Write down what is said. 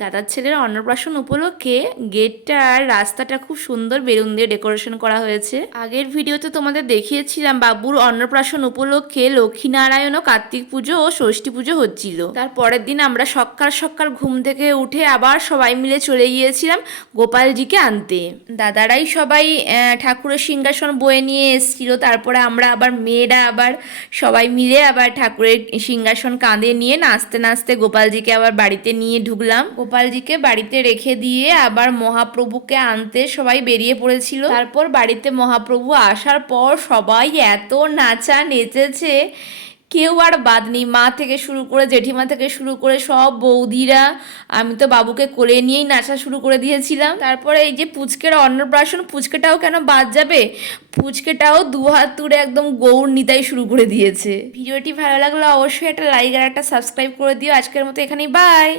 দাদার ছেলের অন্নপ্রাশন উপলক্ষে গেটটা আর রাস্তাটা খুব সুন্দর বেলুন দিয়ে ডেকোরেশন করা হয়েছে। আগের ভিডিওতে তোমাদের দেখিয়েছিলাম বাবুর অন্নপ্রাশন উপলক্ষে লক্ষ্মীনারায়ণ ও কার্তিক পুজো ও ষষ্ঠী পুজো হচ্ছিল। তার পরের দিন আমরা সকাল সকাল ঘুম থেকে উঠে আবার সবাই মিলে চলে গিয়েছিলাম গোপালজিকে আনতে। দাদারাই সবাই ঠাকুরের সিংহাসন বয়ে নিয়ে এসেছিল। তারপরে আমরা আবার মেয়েরা আবার সবাই মিলে আবার ঠাকুরের সিংহাসন কাঁধে নিয়ে নাচতে নাচতে গোপালজিকে আবার বাড়িতে নিয়ে ঢুকলাম। গোপালজিকে বাড়িতে রেখে দিয়ে আবার মহাপ্রভুকে আনতে সবাই বেরিয়ে পড়েছিল। তারপর বাড়িতে মহাপ্রভু আসার পর সবাই এত নাচা নেচেছে, কেউ আর বাদ নেই। মা থেকে শুরু করে জেঠিমা থেকে শুরু করে সব বৌদিরা, আমি তো বাবুকে কোলে নিয়েই নাচা শুরু করে দিয়েছিলাম। তারপরে এই যে পুচকের অন্নপ্রাশন, পুচকেটাও কেন বাদ যাবে, পুচকেটাও দু হাত তুলে একদম গৌর নিতাই শুরু করে দিয়েছে। ভিডিওটি ভালো লাগলে অবশ্যই একটা লাইক আর একটা সাবস্ক্রাইব করে দিও। আজকের মতো এখানেই বাই।